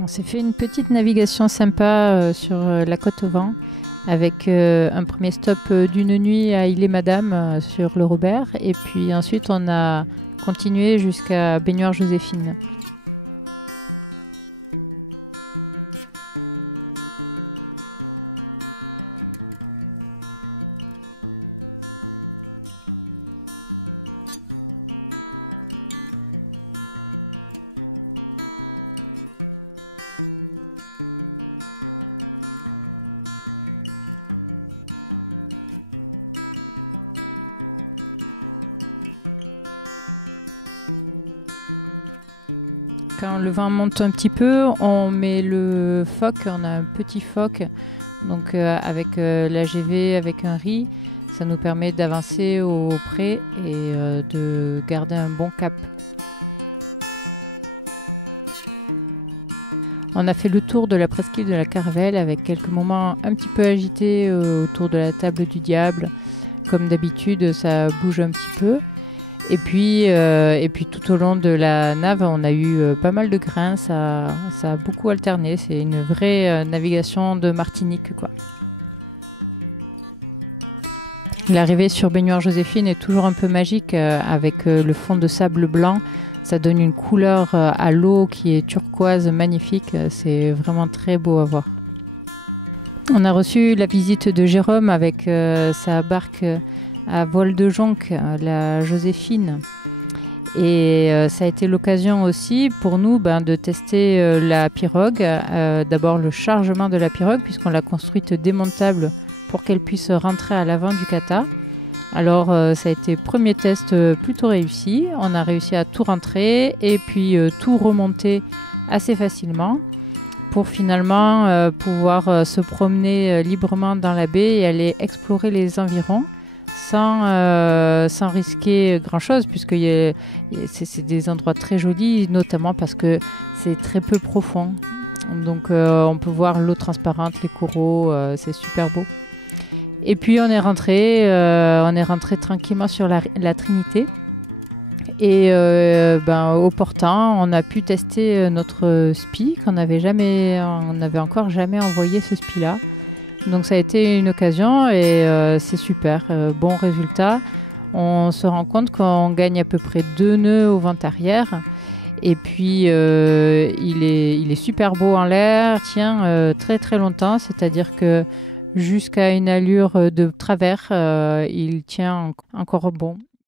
On s'est fait une petite navigation sympa sur la côte au vent avec un premier stop d'une nuit à Ille-et-Madame sur le Robert et puis ensuite on a continué jusqu'à Baignoire Joséphine. Quand le vent monte un petit peu, on met le phoque, on a un petit phoque, donc avec l'AGV, avec un riz, ça nous permet d'avancer au pré et de garder un bon cap. On a fait le tour de la presqu'île de la Caravelle avec quelques moments un petit peu agités autour de la table du diable. Comme d'habitude, ça bouge un petit peu. Et puis tout au long de la nave, on a eu pas mal de grains, ça a beaucoup alterné. C'est une vraie navigation de Martinique, quoi. L'arrivée sur Baignoire Joséphine est toujours un peu magique avec le fond de sable blanc. Ça donne une couleur à l'eau qui est turquoise, magnifique. C'est vraiment très beau à voir. On a reçu la visite de Jérôme avec sa barque à voile de jonque, la Joséphine. Et ça a été l'occasion aussi pour nous de tester la pirogue. D'abord le chargement de la pirogue puisqu'on l'a construite démontable pour qu'elle puisse rentrer à l'avant du kata. Alors ça a été premier test plutôt réussi. On a réussi à tout rentrer et puis tout remonter assez facilement pour finalement pouvoir se promener librement dans la baie et aller explorer les environs sans risquer grand-chose, puisque c'est des endroits très jolis, notamment parce que c'est très peu profond. Donc on peut voir l'eau transparente, les coraux, c'est super beau. Et puis on est rentré tranquillement sur la Trinité. Et au portant, on a pu tester notre spi, on n'avait encore jamais envoyé ce spi-là. Donc ça a été une occasion et c'est super, bon résultat. On se rend compte qu'on gagne à peu près 2 nœuds au vent arrière. Et puis il est super beau en l'air, tient très très longtemps, c'est-à-dire que jusqu'à une allure de travers, il tient encore bon.